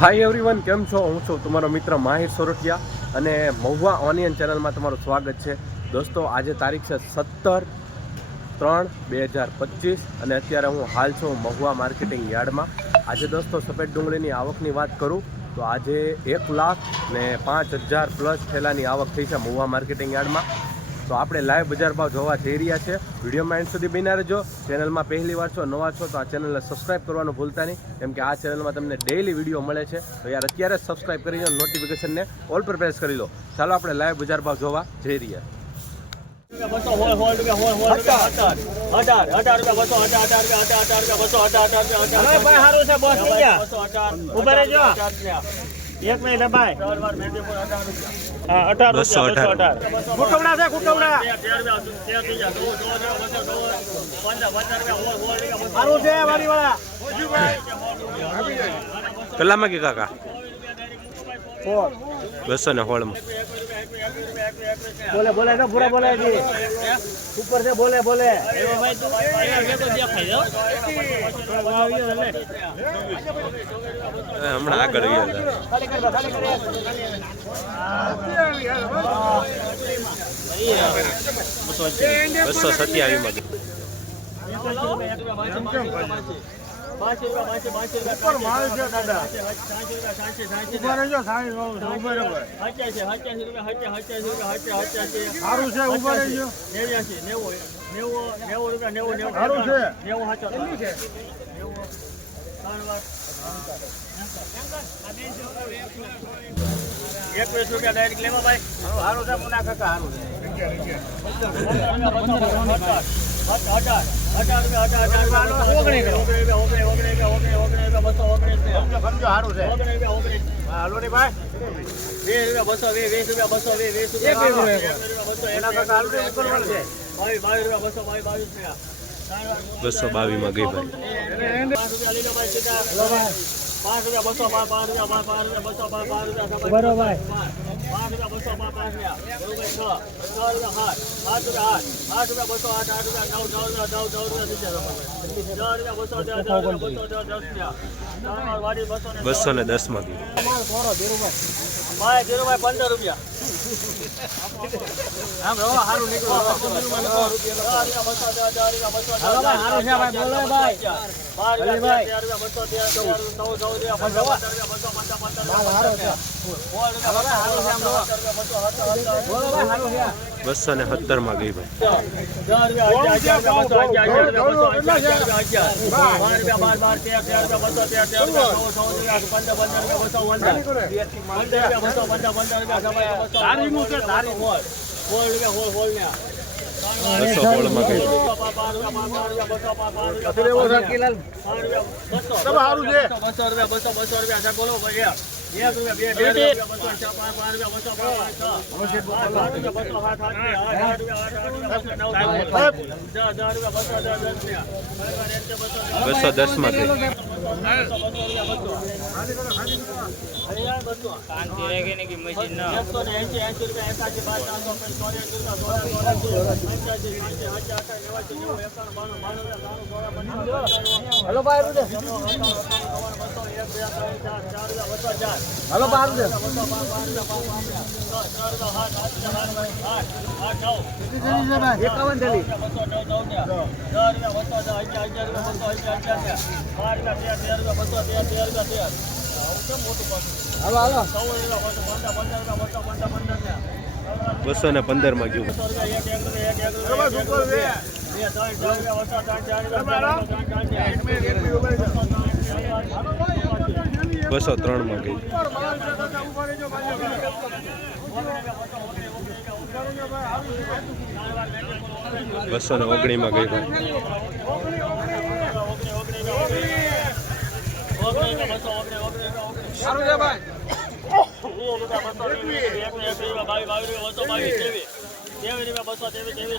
Hi everyone કેમ છો? હું છું તમારો મિત્ર માહિર સોરઠિયા અને મહુવા ઓનિયન ચેનલમાં તમારું સ્વાગત છે. દોસ્તો, આજે તારીખ છે સત્તર ત્રણ બે હજાર પચીસ અને અત્યારે હું હાલ છું મહુવા માર્કેટિંગ યાર્ડમાં. આજે દોસ્તો, સફેદ ડુંગળીની આવકની વાત કરું તો આજે એક લાખ ને પાંચ હજાર પ્લસ થેલાની આવક થઈ છે મહુવા માર્કેટિંગ યાર્ડમાં. તો આપણે લાઈવ બજાર ભાવ જોવા જઈ રહ્યા છે. વિડીયોમાં એન્ડ સુધી બિના રહેજો. ચેનલમાં પહેલી વાર છો, નવા છો, તો આ ચેનલને સબસ્ક્રાઇબ કરવાનું ભૂલતા નહીં. કેમ કે આ ચેનલમાં તમને ડેઈલી વીડિયો મળે છે. તો યાર અત્યારે જ સબસ્ક્રાઈબ કરી દો નોટિફિકેશનને ઓલ પર પ્રેસ કરી લો. ચાલો આપણે લાઈવ બજાર ભાવ જોવા જઈ રહ્યા. બસો હોળ હોળ રૂપિયા હોળ હોળ રૂપિયા અઢાર અઢાર રૂપિયા બસો અઢાર અઢાર રૂપિયા અઢાર અઢાર રૂપિયા બસો અઢાર અઢાર રૂપિયા અઢાર હારું છે, બોસ બસો અઢાર ઊભા રહેજો. એક મિનિટ હે ભાઈ ત્રણ વાર મહેંદીપુર અઢાર બસો અઢાર. કુટવડા છે કુટવડા. સારું છે વારી વાળા પેલામાં કે કાકા બસો ને હોળમાં. બોલે બોલે તો પૂરા બોલે જી ઉપર છે બોલે બોલે. હમણાં આગળ. બસો સત્યાવીસમાં ગઈ. એકવીસ રૂપિયા ડાયરેક્ટ લેવા ભાઈ સારું છે સારું છે. સમજો બાવીસમાં બસો ગઈ ભાઈ. પાંચ રૂપિયા બસો પાંચ પાંચ રૂપિયા પાંચ રૂપિયા બસો પાંચ પાંચ રૂપિયા બરો ભાઈ પાંચ રૂપિયા બસો પાંચ પાંચ રૂપિયા. બરોબર છ. છ રૂપિયા આઠ આઠ રૂપિયા આઠ. આઠ રૂપિયા બસો આઠ આઠ રૂપિયા નવ નવ રૂપિયા નવ નવ રૂપિયા રૂપિયા દસ રૂપિયા બસો દસ દસ રૂપિયા. વાડી બસો ને બસો દસમાં ગઈ ભાઈ ધીરુભાઈ પંદર રૂપિયા. આમ રહો સારું નીકળો હાલો ભાઈ, સારું છે ભાઈ, બોલો ભાઈ. ભાઈ ભાઈ સારું છે બસો ને સત્તરમાં ગઈ ભાઈ. બસો રૂપિયા બસો બસો રૂપિયા છે બોલો ભાઈ બસો ચાર દસ ચોરા પંચાણું હાલો ભાઈ હારું છે હાલો ભાઈ હારું છે એકાવન થેલી હાલો હાલો બસો ને પંદરમાં ગયું બસો ત્રણમાં ગઈ. બસો ને ઓગણીમાં ગઈ ભાઈ બસો પચીસ પચીસ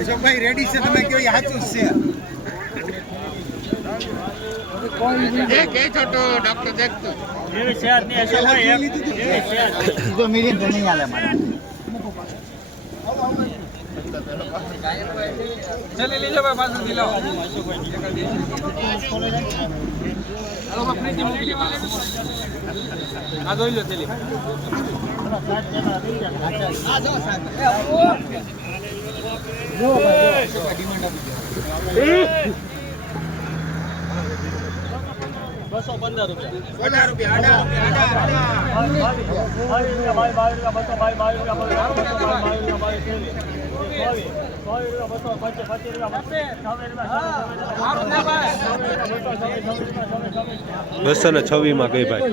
અશોકભાઈ રેડી છે? તમે કયો સાચું. છે. આ જોઈ લો થેલી બસો પંદર રૂપિયા. રૂપિયા, રૂપિયા, બસો બાવીસ રૂપિયા, બસો બાવીસ, બાવીસ રૂપિયા, બાવીસ. બસો બસો પચીસ, પચીસ રૂપિયા, બસો ને છવ્વીસમાં ગઈ ભાઈ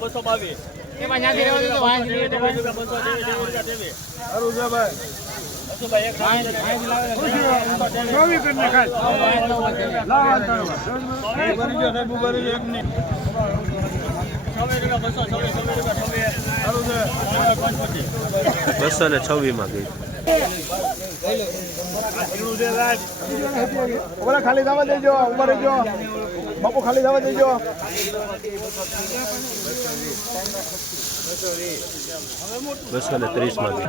બસો ને છવ્વીસમાં ગઈ ખાલી જવા દેજો ઊભા રહેજો. બાપુ ખાલી જવા દેજો. બસો ને ત્રીસમાં ગઈ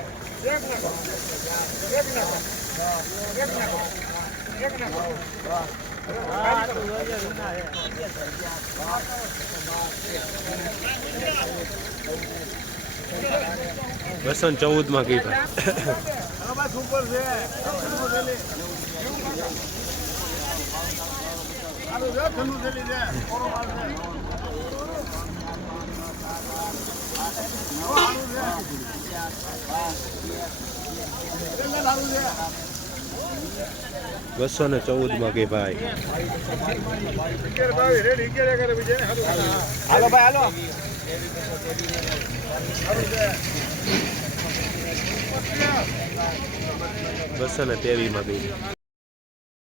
બસો ચૌદમાં ગઈ ભાઈ બસો ને ચૌદમાં કે ભાઈ. હાલો ભાઈ હાલો. બસો ને તેવી માં ગઈ